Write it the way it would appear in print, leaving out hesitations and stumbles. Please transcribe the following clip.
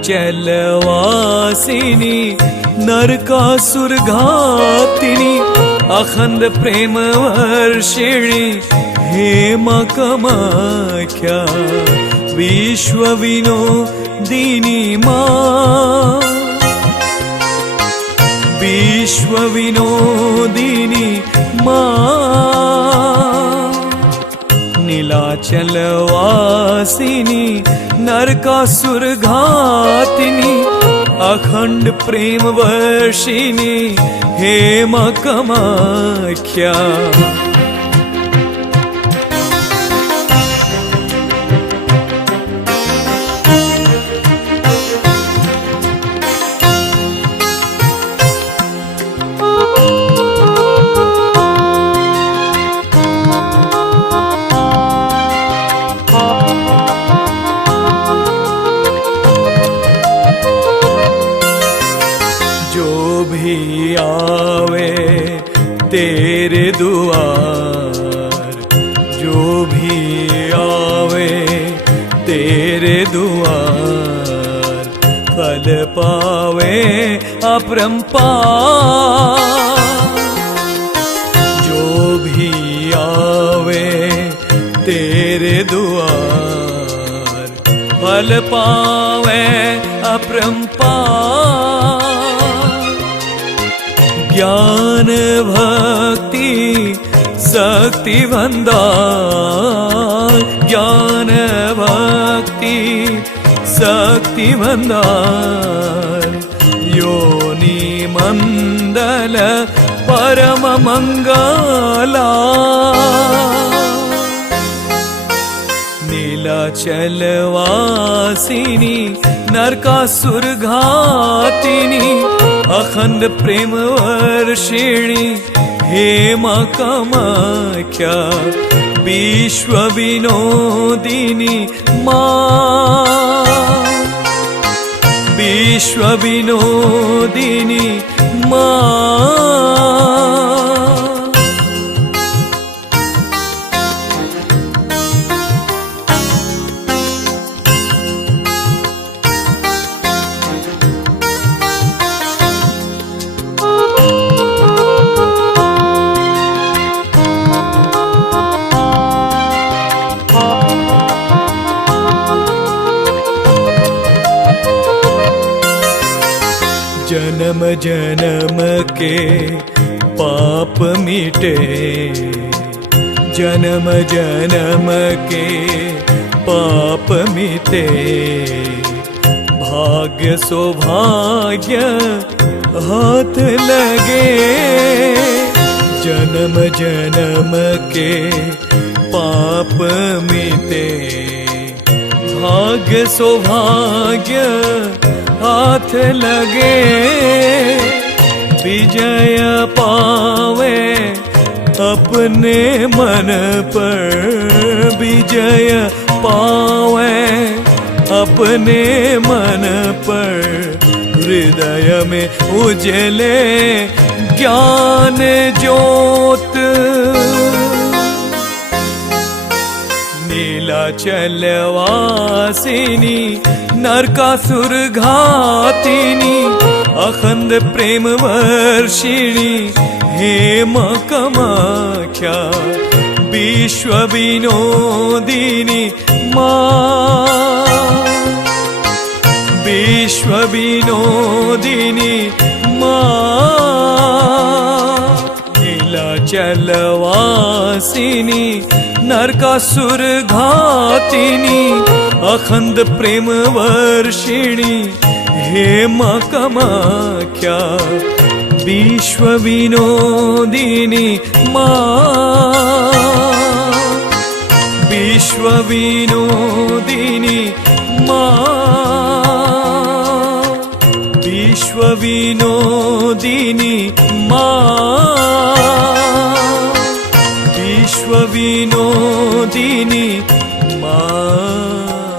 नीलाचलवासिनी नरकासुरघातिनी अखंड प्रेम वर्षिणी हेमकमाख्या विश्वविनोदिनी मां विश्वविनोदिनी मां नीलाचलवासिनी नरकासुरघातिनी अखंड प्रेम वर्षिणी हेमकमाख्या आवे तेरे दुआर, जो भी आवे तेरे दुआर, फल पावे अपरंपार। जो भी आवे तेरे दुआर, फल पावे अपरंपार। ज्ञान भक्ति शक्ति भंडार, ज्ञान भक्ति शक्ति भंडार, योनि मंडल परम मंगला। नीलाचलवासिनी नरकासुरघातिनी अखंड प्रेम वर्षिणी हेमकमाख्या विश्वविनोदिनी मां विश्वविनोदिनी मां। जन्म जन्म के पाप मिटे, जन्म जन्म के पाप मिटे, भाग्य सौभाग्य हाथ लगे। जन्म जन्म के पाप मिटे, भाग्य सौभाग्य हाथ लगे। विजय पावे अपने मन पर, विजय पावे अपने मन पर, हृदय में उजले ज्ञान ज्योत। नीलाचलवासिनी नरकासुरघातिनी अखंड प्रेम वर्षिणी हेमकमाख्या विश्वविनोदिनी मां विश्वविनोदिनी मां। नीलाचलवासिनी नरकासुरघातिनी अखंड प्रेम वर्षिणी हेमकमाख्या विश्वविनोदिनी मां विश्वविनोदिनी मां विश्वविनोदिनी मां विश्वविनोदिनी मां।